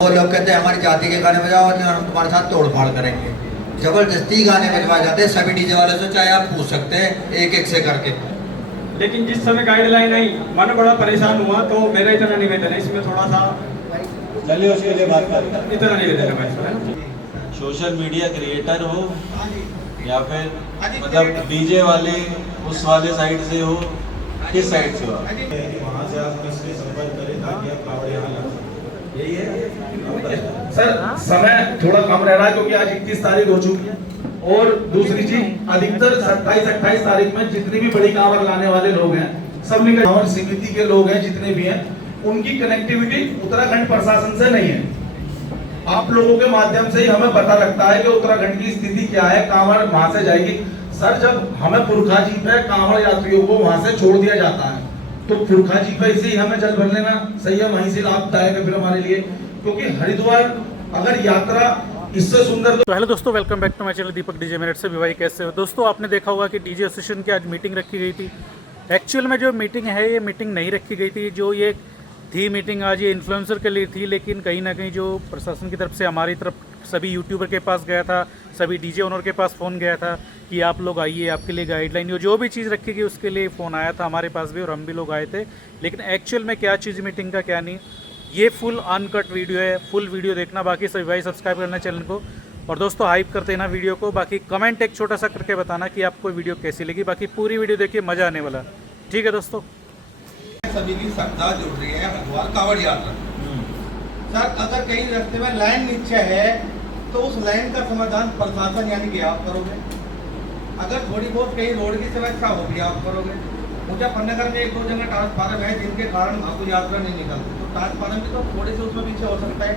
वो लोग कहते हैं हमारी जाति के गाने बजाओ और हम तुम्हारे साथ तोड़ फाड़ करेंगे। जबरदस्ती गाने बजवाए जाते हैं सभी डीजे वाले से, चाहे आप पूछ सकते हैं एक एक से करके। लेकिन जिस समय गाइडलाइन आई मन बड़ा परेशान हुआ, तो मेरा इतना निवेदन है, इसमें थोड़ा सा चलिए उसके लिए बात करें। इतना निवेदन है भाई साहब। सोशल मीडिया क्रिएटर हो या फिर मतलब डीजे वाले उस वाले साइड से हो, किस साइड से हो? वहाँ से आप किससे संपर्क करें ताकि आप कावड़ यहाँ ला सकें। यही है सर। समय थोड़ा कम रह रहा है क्योंकि आज 21 तारीख हो चुकी है, और दूसरी चीज अधिकतर 27-28 तारीख में जितनी भी बड़ी कांवड़ लाने वाले लोग हैं, सब कांवड़ समिति के लोग हैं जितने भी हैं, उनकी कनेक्टिविटी उत्तराखंड प्रशासन से नहीं है। आप लोगों के माध्यम से ही हमें पता लगता है कि उत्तराखंड की स्थिति क्या है, कांवड़ वहां से जाएगी। सर, जब हमें पुरखा जी पे कांवड़ यात्रियों को वहां से छोड़ दिया जाता है तो पुरखा जी पे से ही हमें जल भर लेना सही है, वहीं से लाभदायक है फिर हमारे लिए, क्योंकि हरिद्वार अगर यात्रा इससे सुंदर तो हेलो दोस्तों, welcome back to my channel Deepak DJ Meerut से। भाई कैसे हो दोस्तों? आपने देखा होगा कि डीजे एसोसिएशन की आज मीटिंग रखी गई थी। एक्चुअल में जो मीटिंग है, ये मीटिंग नहीं रखी गई थी। जो ये थी मीटिंग आज ये इन्फ्लुएंसर के लिए थी, लेकिन कहीं ना कहीं जो प्रशासन की तरफ से हमारी तरफ सभी यूट्यूबर के पास गया था, सभी डीजे ओनर के पास फ़ोन गया था कि आप लोग आइए, आपके लिए गाइडलाइन जो भी चीज़ रखी गई उसके लिए फ़ोन आया था हमारे पास भी, और हम भी लोग आए थे। लेकिन एक्चुअल में क्या चीज़ मीटिंग का क्या नहीं, ये फुल अनकट वीडियो है। फुल वीडियो देखना, बाकी सभी भाई सब्सक्राइब करना चैनल को, और दोस्तों हाइप करते हैं ना वीडियो को। बाकी कमेंट एक छोटा सा करके बताना कि आपको वीडियो कैसी लगी। बाकी पूरी वीडियो देखिए, मज़ा आने वाला। ठीक है दोस्तों, सभी की श्रद्धा जुड़ रही है हरिद्वार कांवड़ यात्रा। सर, अगर कहीं रास्ते में लाइन नीचे है तो उस लाइन का समाधान प्रशासन यानी कि आप करोगे। अगर थोड़ी बहुत कहीं रोड की समस्या होगी आप करोगे। मुजफ्फरनगर में 1-2 जगह ट्रांसफार्मर है जिनके कारण आपको यात्रा नहीं निकलती, तो ट्रांसफार्मर भी तो थोड़े से उसमें पीछे हो सकता है।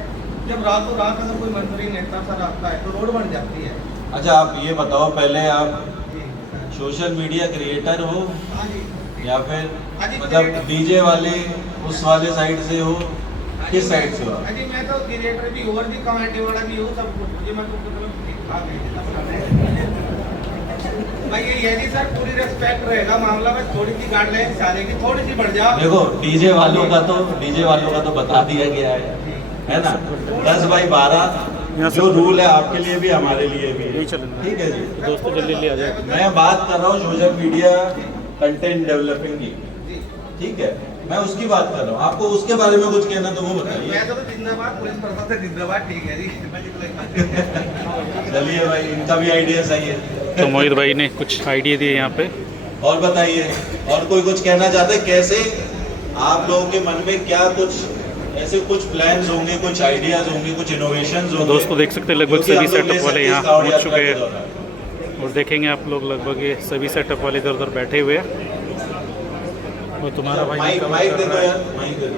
जब रातों रात अगर कोई मंजूरी नेता सा रास्ता है तो रोड बन जाती है। अच्छा, आप ये बताओ पहले, आप सोशल मीडिया क्रिएटर हो या फिर मतलब डीजे वाले उस वाले साइड से हो, किस साइड से हो? अजी मैं तो क्रिएटर भी हूँ और भी कमेटी वाला भी हूँ, सब कुछ मुझे मैं तो ठीक-ठाक है भाई। ये जी सर, पूरी रिस्पेक्ट रहेगा मामला में। थोड़ी सी गाइडलाइन सारे की थोड़ी सी बढ़ जाओ। देखो, डीजे वालों का तो बता दिया गया है ना, 10/12 जो रूल है आपके लिए भी हमारे लिए भी है। ठीक है जी दोस्तों जल्दी ले आ जाए। मैं बात कर रहा हूँ सोशल मीडिया कंटेंट डेवलपिंग की, ठीक है, मैं उसकी बात कर रहा हूँ। आपको उसके बारे में कुछ कहना तो वो बताइए। मैं तो जिंदाबाद, पुलिस प्रशासन से जिंदाबाद। ठीक है जी चलिए भाई, इनका भी आइडिया सही है। तो मोहित भाई ने कुछ आइडिया दिए यहाँ पे। और बताइए, और कोई कुछ कहना चाहते हैं? कैसे आप लोगों के मन में क्या कुछ ऐसे कुछ प्लान्स होंगे, कुछ आइडियाज होंगे, कुछ इनोवेशंस होंगे? दोस्तों देख सकते हैं लगभग सभी सेटअप वाले यहाँ पहुँच चुके हैं, और देखेंगे आप लोग लगभग ये सभी सेटअप वाले इधर उधर बैठे हुए हैं। और तुम्हारा भाई माइक दे दो यार, माइक दे दो।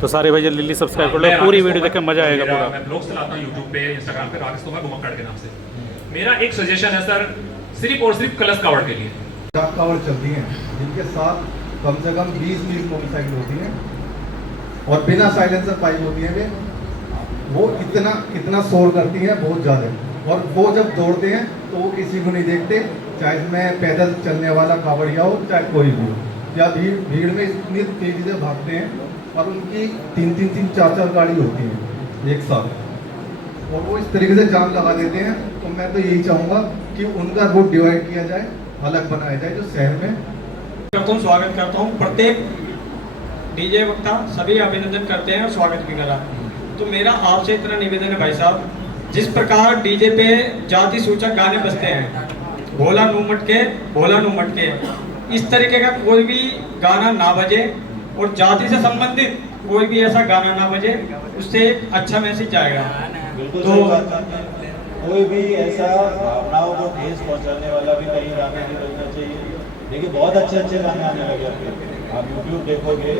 तो सारे भाई जल्दी सब्सक्राइब कर लो, पूरी वीडियो देख के मजा आएगा पूरा। मैं ब्लॉग चलाता हूँ यूट्यूब पे, इंस्टाग्राम पे, राकेश कुमार घुमक्कड़ के नाम से। मेरा एक सजेशन है सर, सिर्फ और सिर्फ कलश कावड़ के लिए। कावड़ चलती हैं जिनके साथ कम से कम 20 मोटरसाइकिल होती हैं और बिना साइलेंसर पाइप होती है। वो इतना शोर करती हैं बहुत ज़्यादा, और वो जब दौड़ते हैं तो वो किसी को नहीं देखते, चाहे इसमें पैदल चलने वाला कावड़िया हो चाहे कोई भी हो, या भीड़ में इतनी तेज़ी से भागते हैं, और उनकी 3-3, 4-4 गाड़ी होती हैं एक साथ, और वो इस तरीके से जाम लगा देते हैं। तो मैं तो यही चाहूँगा कि उनका रूट डिवाइड किया जाए, अलग बनाया जाए, जो शहर में करता हूँ, स्वागत करता हूँ। प्रत्येक डीजे वक्ता सभी अभिनंदन करते हैं और स्वागत भी करा। तो मेरा आपसे इतना निवेदन है भाई साहब, जिस प्रकार डीजे पे जाति सूचक गाने बजते हैं, भोला नू मटके, इस तरीके का कोई भी गाना ना बजे, और जाति से संबंधित कोई भी ऐसा गाना ना बजे, उससे एक अच्छा मैसेज जाएगा। बिल्कुल तो सही बात है। कोई भी ऐसा भावनाओं को ठेस पहुंचाने वाला भी कहीं गाना नहीं बजना चाहिए। देखिए, बहुत अच्छे गाने आने लगे हैं। आप यूट्यूब देखोगे,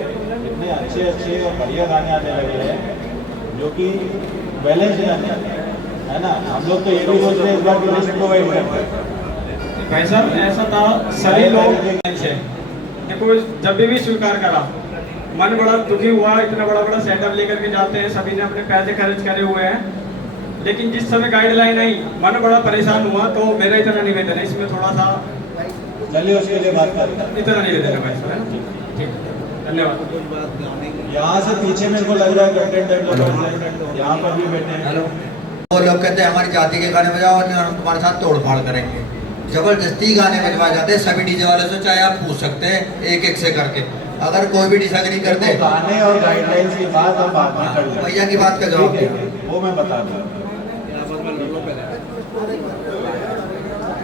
इतने अच्छे और बढ़िया गाने आने लगे हैं जो कि बैलेंस गाने है ना। हम लोग तो ये भी सोच रहे हैं इस बार लिस्ट प्रोवाइड करें। भाई साहब ऐसा था, सभी लोग देखो जब भी स्वीकार करा, मन बड़ा दुखी हुआ। इतना बड़ा सेटअप लेकर के जाते हैं, सभी ने अपने पैसे खर्च करे हुए हैं, लेकिन जिस समय गाइडलाइन आई मन बड़ा परेशान हुआ। तो मेरा इतना निवेदन है, इसमें थोड़ा सा चलिए उसके लिए बात करें। इतना निवेदन है भाई साहब, ठीक, धन्यवाद। यहाँ से पीछे मेरे को लग रहा है कंटेंट डेवलपर्स यहाँ पर भी बैठे हैं। हेलो, वो लोग कहते हैं हमारी जाति के गाने बजाओ और हम तुम्हारे साथ तोड़ फाड़ करेंगे। जबरदस्ती गाने बजवाए जाते हैं सभी डीजे वालों से, चाहे आप पूछ सकते हैं एक एक से करके। अगर कोई भी डिसएग्री करते, गाने और गाइडलाइंस की बात हम बाद में कर लेंगे। भैया की बात का जवाब दिया, वो मैं बता दूँ।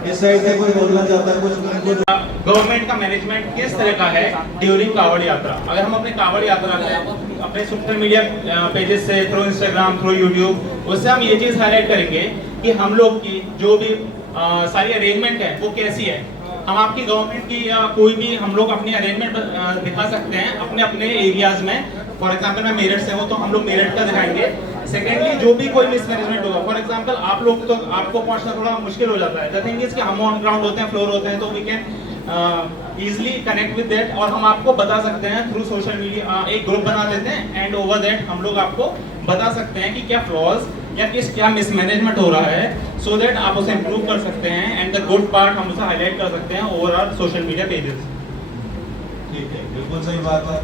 इस साइड से कोई बोलना चाहता है कुछ? गवर्नमेंट का मैनेजमेंट किस तरह का है ड्यूरिंग कावड़ यात्रा? अगर हम अपने कावड़ यात्रा में अपने सोशल मीडिया पेजेस से, थ्रू इंस्टाग्राम, थ्रू यूट्यूब, उससे हम ये चीज़ हाईलाइट करेंगे कि हम लोग की जो भी सारी अरेंजमेंट है वो कैसी है। हम आपकी गवर्नमेंट की कोई भी हम लोग अपनी अरेंजमेंट दिखा सकते हैं अपने अपने एरियाज में। फॉर एग्जांपल मैं मेरठ से हूँ तो हम लोग मेरठ का दिखाएंगे। सेकेंडली जो भी कोई मिसमैनेजमेंट होगा, फॉर एग्जांपल आप लोग तो आपको पहुंचना थोड़ा मुश्किल हो जाता है। द थिंग इज कि हम ऑन ग्राउंड होते हैं, फ्लोर होते हैं, तो we can easily connect with that और हम आपको बता सकते हैं थ्रू सोशल मीडिया। एक ग्रुप बना देते हैं एंड ओवर दैट हम लोग आपको बता सकते हैं कि क्या फ्लॉज या क्या मिसमैनेजमेंट हो रहा है, सो दैट आप उसे इम्प्रूव कर सकते हैं एंड द गुड पार्ट हम उसे हाईलाइट कर सकते हैं ओवरऑल सोशल मीडिया पेजेस। ठीक है, बिल्कुल सही बात है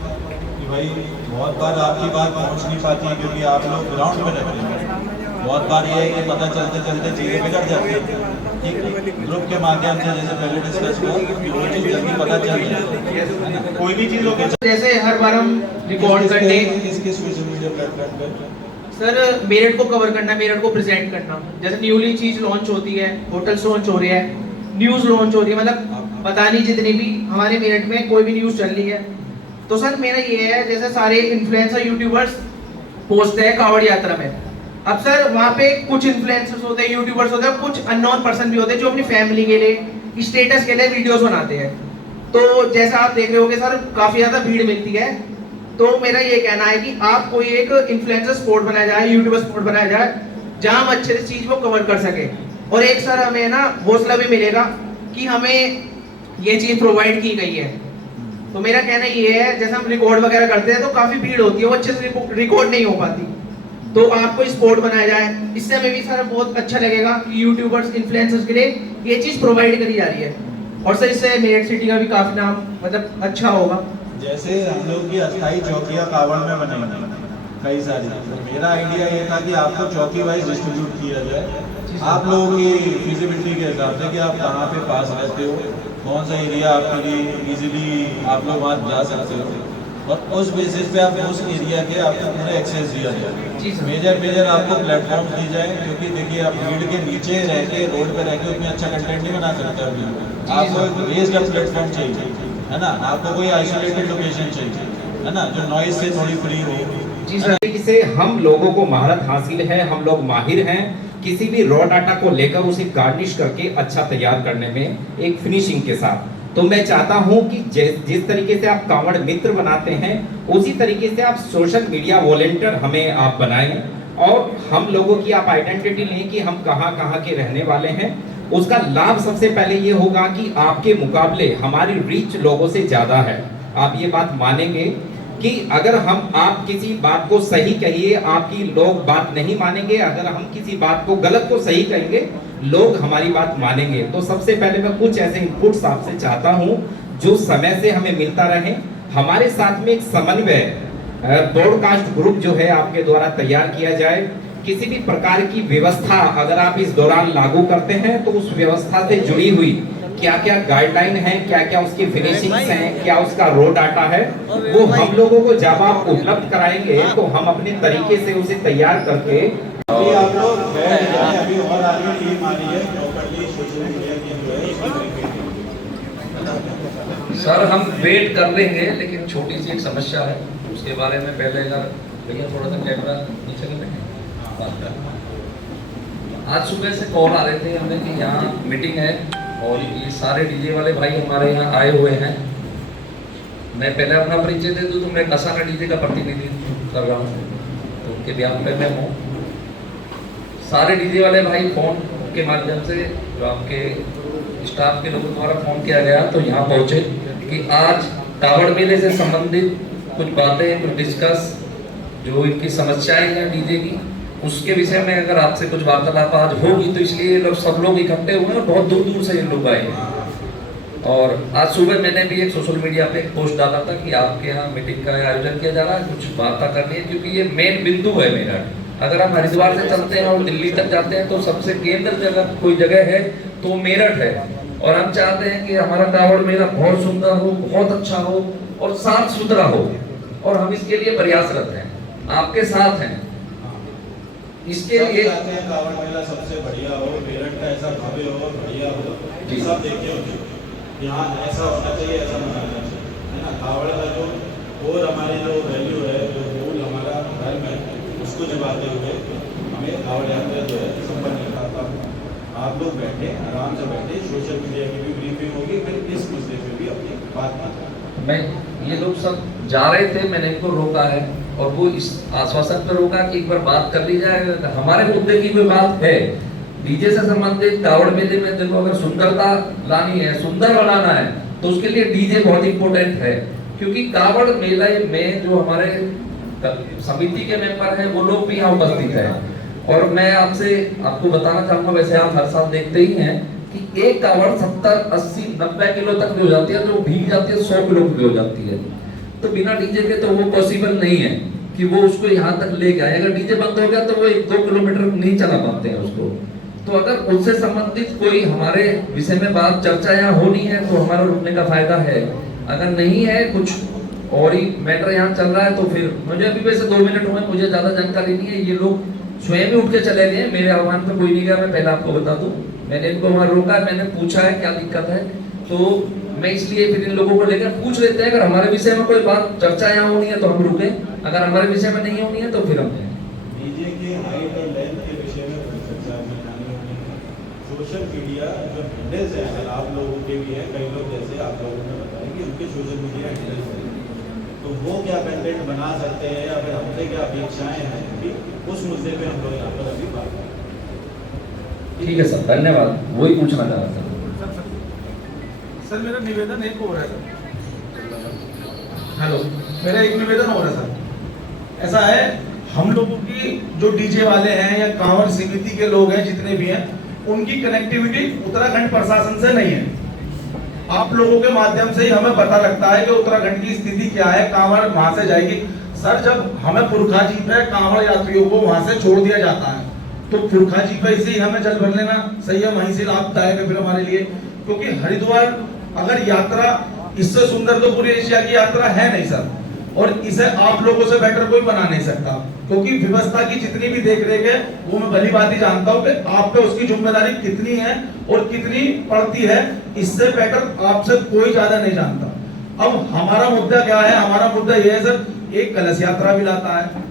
कि भाई बहुत बार आपकी बात पहुंच नहीं पाती है क्योंकि आप लोग ग्राउंड में रहते हैं। बहुत बार ये है कि पता चलते चलते चीज़ें बिगड़ जाती हैं। ठीक है, ग्रुप के माध्यम से जैसे पहले डिस्कस हुआ कि वो चीज़ जल्दी पता चल जाए। कोई भी चीज़ होगी जैसे हर बार हम रिकॉर्ड करते हैं किस सोशल मीडिया प्लेटफॉर्म पर सर, मेरठ को कवर करना, मेरठ को प्रेजेंट करना। जैसे न्यूली चीज लॉन्च होती है, होटल्स लॉन्च हो रही है, न्यूज लॉन्च हो रही है, मतलब पता नहीं जितनी भी हमारे मेरठ में कोई भी न्यूज चल रही है। तो सर मेरा ये है, जैसे सारे इन्फ्लुएंसर यूट्यूबर्स पोस्ट है कावड़ यात्रा में। अब सर वहाँ पे कुछ इन्फ्लुएंसर्स होते हैं, यूट्यूबर्स होते हैं, कुछ अननोन पर्सन भी होते हैं जो अपनी फैमिली के लिए, स्टेटस के लिए वीडियोस बनाते हैं। तो जैसा आप देख रहे होगे सर, काफी ज्यादा भीड़ मिलती है। तो मेरा ये कहना है कि आप कोई एक इन्फ्लुएंसर स्पॉट बनाया जाए, यूट्यूबर स्पॉट बनाया जाए जहां हम अच्छे से चीज को कवर कर सके। और एक सर हमें ना हौसला भी मिलेगा कि हमें ये चीज प्रोवाइड की गई है। तो मेरा कहना ये है, जैसे हम रिकॉर्ड वगैरह करते हैं तो काफी भीड़ होती है, वो अच्छे से रिकॉर्ड नहीं हो पाती। तो आपको स्पॉट बनाया जाए, इससे हमें भी सर बहुत अच्छा लगेगा कि यूट्यूबर्स, इन्फ्लुएंसर्स के लिए ये चीज प्रोवाइड करी जा रही है। और सर इससे मेरठ सिटी का भी काफी नाम मतलब अच्छा होगा। जैसे हम लोग की अस्थाई चौकियाँ कावड़ में बनेंगी कई सारी, तो मेरा आइडिया ये था कि आपको चौकी वाइज डिस्ट्रीब्यूट किया जाए आप लोगों की फिजिबिलिटी के हिसाब से कि आप कहाँ पे पास रहते हो, कौन सा एरिया आपके लिए इजीली आप लोग वहाँ जा सकते हो, और उस बेसिस पे आप उस एरिया के आपको पूरा एक्सेस दिया जाए। मेजर आपको प्लेटफॉर्म दी जाए, क्योंकि देखिए आप भीड़ के नीचे रह के, रोड पे रह के उतना अच्छा कंटेंट नहीं बना सकते अभी। आपको एक रेस्ड अप प्लेटफॉर्म चाहिए, है ना, आपको कोई आइसोलेटेड लोकेशन चाहिए, है ना, जो नॉइज से थोड़ी फ्री हो। जी सर, से हम लोगों को महारत हासिल है, हम लोग माहिर हैं किसी भी रॉ डाटा को लेकर उसे गार्निश करके अच्छा तैयार करने में, एक फिनिशिंग के साथ। तो मैं चाहता हूं कि जिस तरीके से आप कांवड़ मित्र बनाते हैं उसी तरीके से आप सोशल मीडिया वॉलंटियर हमें आप बनाएं और हम लोगों की आप आइडेंटिटी लें कि हम कहां कहां के रहने वाले हैं। उसका लाभ सबसे पहले ये होगा कि आपके मुकाबले हमारी रीच लोगों से ज्यादा है। आप ये बात मानेंगे कि अगर आप किसी बात को सही कहिए, आपकी लोग बात नहीं मानेंगे, अगर हम किसी बात को गलत को सही कहेंगे लोग हमारी बात मानेंगे। तो सबसे पहले मैं कुछ ऐसे इनपुट्स आपसे चाहता हूं जो समय से हमें मिलता रहे। हमारे साथ में एक समन्वय ब्रॉडकास्ट ग्रुप जो है आपके द्वारा तैयार किया जाए। किसी भी प्रकार की व्यवस्था अगर आप इस दौरान लागू करते हैं तो उस व्यवस्था से जुड़ी हुई क्या क्या गाइडलाइन है, क्या क्या उसकी फिनिशिंग्स हैं, क्या उसका रो डाटा है, वो हम लोगों को जब आप उपलब्ध कराएंगे तो हम अपने तरीके से उसे तैयार करके अभी आप लोग अभी और आगे टीम आ रही है प्रॉपर्ली सोशल मीडिया की जो है। सर हम वेट कर लेंगे, लेकिन छोटी सी एक समस्या है उसके बारे में पहले अगर भैया थोड़ा सा कैमरा नीचे कर लेंगे। आज सुबह से कॉल आ रहे थे हमें कि यहाँ मीटिंग है और ये सारे डीजे वाले भाई हमारे यहाँ आए हुए हैं। मैं पहले अपना परिचय दे दूँ तो मैं कसाना डीजे का प्रतिनिधित्व कर रहा हूँ, तो उनके बयान पे मैं हूँ। सारे डीजे वाले भाई फोन के माध्यम से जो आपके स्टाफ के लोगों द्वारा फोन किया गया तो यहाँ पहुँचे कि आज कावड़ मेले से संबंधित कुछ बातें, कुछ डिस्कस जो इनकी समस्याएं हैं डीजे की, उसके विषय में अगर आपसे कुछ वार्तालाप आज होगी, तो इसलिए लोग सब लोग इकट्ठे हुए और बहुत दूर दूर से ये लोग आए हैं। और आज सुबह मैंने भी एक सोशल मीडिया पे एक पोस्ट डाला था कि आपके यहाँ मीटिंग का आयोजन किया जा रहा है, कुछ वार्ता करनी है, क्योंकि ये मेन बिंदु है मेरठ। अगर हम हरिद्वार से चलते हैं और दिल्ली तक जाते हैं तो सबसे केंद्र जगह कोई जगह है तो मेरठ है। और हम चाहते हैं कि हमारा कावड़ मेला बहुत सुंदर हो, बहुत अच्छा हो और साफ सुथरा हो, और हम इसके लिए प्रयासरत हैं, आपके साथ हैं। इसके लिए चाहते हैं कावड़ मेला सबसे बढ़िया हो, मेरठ का ऐसा भव्य हो, बढ़िया हो, सब देखे हो, यहाँ ऐसा होना चाहिए, ऐसा मनाना चाहिए, है ना। कावड़ का जो और हमारी जो वैल्यू है, जो मूल हमारा धर्म है, उसको जगाते हुए हमें कावड़ यात्रा जो है संपन्न कराता हूँ। आप लोग बैठे, आराम से बैठे, सोशल मीडिया की भी ब्रीफिंग होगी, फिर इस मुद्दे पे भी अपनी बात की। मैं ये लोग सब जा रहे थे, मैंने इनको रोका है और वो इस आश्वासन पर रोका कि एक बार बात कर ली जाए। हमारे मुद्दे की कोई बात है डीजे से संबंधित, कावड़ मेले में देखो अगर सुंदरता लानी है, सुंदर बनाना है, तो उसके लिए डीजे बहुत इंपॉर्टेंट है। क्योंकि कावड़ मेले में जो हमारे समिति के मेंबर हैं वो लोग भी यहाँ उपस्थित हैं। और मैं आपको बताना चाहूंगा, वैसे आप हर साल देखते ही हैं कि एक कावड़ 70, 80, 90 किलो तक भी हो जाती है, जो भीग जाती है 100 किलो की हो जाती है। तो बिना डीजे के तो वो पॉसिबल नहीं है कि वो उसको यहाँ तक ले जाए। अगर डीजे बंद हो गया तो वो 1-2 किलोमीटर नहीं चला पाते हैं उसको। तो अगर उनसे संबंधित कोई हमारे विषय में बात चर्चा यहाँ होनी है तो हमारा रुकने का फायदा है। अगर नहीं है, कुछ और ही मैटर यहाँ चल रहा है, तो फिर मुझे अभी वैसे 2 मिनट हुए, मुझे ज्यादा जानकारी नहीं है। ये लोग स्वयं ही उठ के चले गए, मेरे आह्वान पर कोई नहीं गया। मैं पहले आपको बता दूं, मैंने इनको वहां रोका, मैंने पूछा है क्या दिक्कत है, तो मैं इसलिए फिर इन लोगों को लेकर पूछ लेते हैं। अगर हमारे विषय में कोई बात चर्चा यहाँ होनी है तो हम रुके, अगर हमारे विषय में नहीं होनी है तो फिर हम डीजे के हाइट और लेंथ के विषय में कोई चर्चा नहीं होनी है। सोशल मीडिया जो हैंडल्स है, अगर आप लोगों के भी है, कई लोग जैसे आप लोगों ने बताया कि उनके सोशल मीडिया हैंडल्स है, तो वो क्या कंटेंट बना सकते हैं या फिर हमसे क्या अपेक्षाएं हैं, कि उस मुद्दे पे हम लोग यहाँ पर अभी बात करें। ठीक है सर, धन्यवाद। वही पूछना चाह रहा था सर। मेरा निवेदन एक हो रहा है सर। हेलो, मेरा एक निवेदन हो रहा है सर। ऐसा है, हम लोगों की जो डीजे वाले हैं या कांवड़ समिति के लोग हैं जितने भी हैं, उनकी कनेक्टिविटी उत्तराखंड प्रशासन से नहीं है। आप लोगों के माध्यम से ही हमें पता लगता है कि उत्तराखंड की स्थिति क्या है, कांवड़ वहां से जाएगी। सर, जब हमें पुरखा जी पे कांवड़ यात्रियों को वहां से छोड़ दिया जाता है तो पुरखा जी पे इसे ही हमें जल भर लेना सही है, वहीं से लाभदायक है फिर हमारे लिए। क्योंकि हरिद्वार अगर यात्रा, इससे सुंदर तो पूरी एशिया की यात्रा है नहीं सर, और इसे आप लोगों से बेटर कोई बना नहीं सकता। क्योंकि व्यवस्था की जितनी भी देख रेख है वो मैं भली बात ही जानता हूँ कि आप पे उसकी जिम्मेदारी कितनी है और कितनी पड़ती है, इससे बेटर आपसे कोई ज्यादा नहीं जानता। अब हमारा मुद्दा क्या है? हमारा मुद्दा यह है सर, एक कलश यात्रा भी लाता है,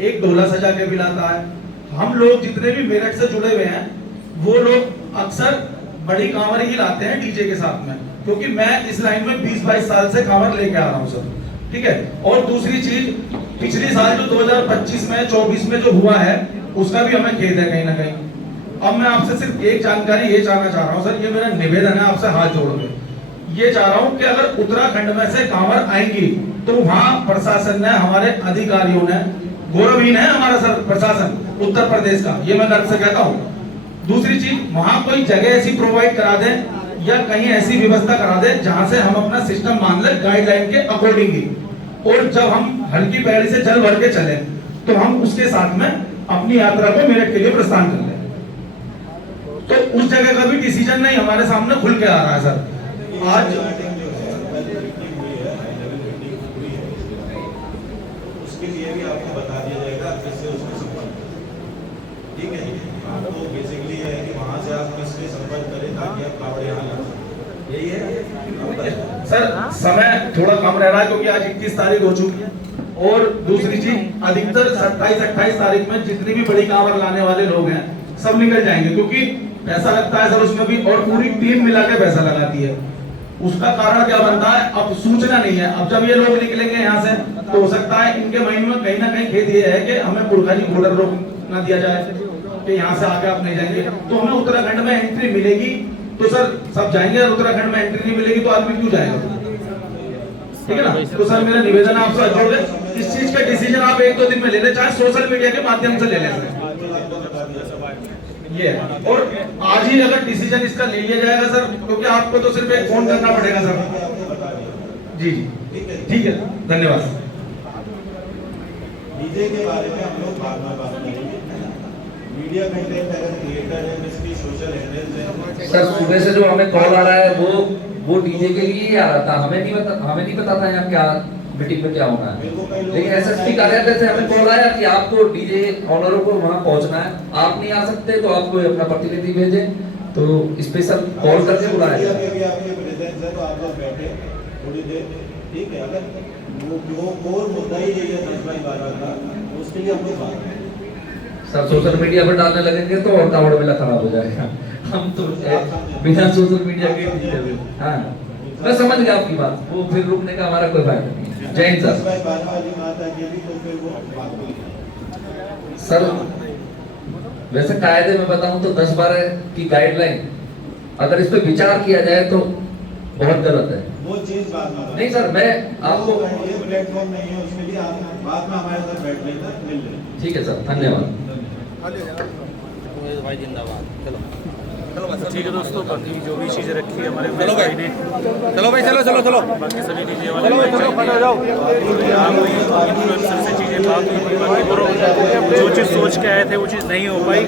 एक डोला सजा के भी लाता है। हम लोग जितने भी मेरठ से जुड़े हुए हैं वो लोग अक्सर बड़ी कांवर ही लाते हैं डीजे के साथ में, क्योंकि मैं इस लाइन में 20-22 साल से कांवर लेके आ रहा हूँ सर, ठीक है। और दूसरी चीज, पिछली साल जो 2025 में 24 में जो हुआ है उसका भी हमें खेद है कहीं ना कहीं। अब मैं आपसे सिर्फ एक जानकारी ये जानना चाह रहा हूँ सर, ये मेरा निवेदन है आपसे हाथ जोड़ के, ये चाह रहा हूँ कि अगर उत्तराखंड में से कांवर आएंगी तो वहां प्रशासन ने, हमारे अधिकारियों ने, गौरवहीन है हमारा सर प्रशासन उत्तर प्रदेश का, ये मैं गर्व से कहता हूँ। दूसरी चीज, वहां कोई जगह ऐसी प्रोवाइड करा दे या कहीं ऐसी व्यवस्था करा दे जहां से हम अपना सिस्टम मान ले गाइडलाइन के अकॉर्डिंग ही, और जब हम हल्की पैड़ी से जल भर के चले तो हम उसके साथ में अपनी यात्रा को मेरठ के लिए प्रस्थान कर लें। तो उस जगह का भी डिसीजन नहीं हमारे सामने खुल के आ रहा है सर। आज उसके लिए भी आपको बता दिया जाएगा किससे उसमें संपर्क, ठीक है। तो बेसिकली है कि वहां से आप किससे संपर्क करें ताकि आप कावड़ यहाँ ला सकें, यही है सर। समय थोड़ा कम रह रहा है क्योंकि आज 21 तारीख हो चुकी है, और दूसरी चीज, अधिकतर 27-28 तारीख में जितनी भी बड़ी कांवर लाने वाले लोग हैं सब निकल जाएंगे, क्योंकि पैसा लगता है सर उसमें भी, और पूरी टीम मिला के पैसा लगाती है। उसका कारण क्या बनता है? अब सूचना नहीं है। अब जब ये लोग निकलेंगे यहाँ से तो हो सकता है इनके माइंड में कहीं ना कहीं खेद ये है कि हमें पुरखा जी बॉर्डर रोक ना दिया जाए कि यहाँ से आगे आप नहीं जाएंगे, तो हमें उत्तराखंड में एंट्री मिलेगी तो सर सब जाएंगे, और उत्तराखंड में एंट्री नहीं मिलेगी तो आदमी क्यों जाएगा? ठीक है ना। तो सर मेरा निवेदन है आपसे जोड़ दे, इस चीज का डिसीजन आप 1-2 दिन में ले लें, चाहे सोशल मीडिया के माध्यम से ले लें। ये है। और आज ही अगर डिसीजन इसका ले लिया जाएगा सर, क्योंकि आपको तो सिर्फ एक फोन करना पड़ेगा सर। जी जी ठीक है, धन्यवाद। डीजे के बारे में हम लोग बाद में बात करेंगे। मीडिया कंटेंट अगर क्रिएटर है जिसकी सोशल हैंडल्स है। सर सुबह से जो हमें कॉल आ रहा है वो डीजे के लिए ही आ रहा था, हमें नहीं पता था यहाँ क्या मीटिंग में क्या होना है। लेकिन एसएसपी कार्यालय से हमें कॉल आया कि आपको डीजे ऑनरों को वहाँ पहुँचना है, आप नहीं आ सकते तो आप कोई अपना प्रतिनिधि भेजें, तो स्पेशल कॉल करके बुलाया जाए। आपके प्रेजेंस है तो आप लोग बैठे थोड़ी देर, ठीक है। अगर वो कोर मुद्दा ही यही है 10/12 का, तो उसके लिए हम लोग बात करें। सर सोशल मीडिया पर डालने लगेंगे तो और कावड़ मेला खराब हो जाएगा। हम तो बिना सोशल मीडिया के हाँ मैं समझ गया आपकी बात, वो फिर रुकने का हमारा कोई फायदा नहीं है। जय हिंद सर। सर वैसे कायदे में बताऊं तो 10/12 की गाइडलाइन अगर इस पे विचार किया जाए तो बहुत गलत है। वो चीज बाद में नहीं सर, मैं आपको ये प्लेटफॉर्म नहीं है उसके लिए, आप बाद में हमारे साथ बैठ लेना, मिल लेना। ठीक है सर, धन्यवाद। भाई जिंदाबाद। चलो ठीक है दोस्तों, बाकी जो भी चीज़ें रखी है हमारे भाई ने, चलो भाई चलो बाकी सभी डीजे वाले यहाँ कोई इन्फ्लुएंसर से चीज़ें बात हुई, बाकी जो चीज़ सोच के आए थे वो चीज़ नहीं हो पाई।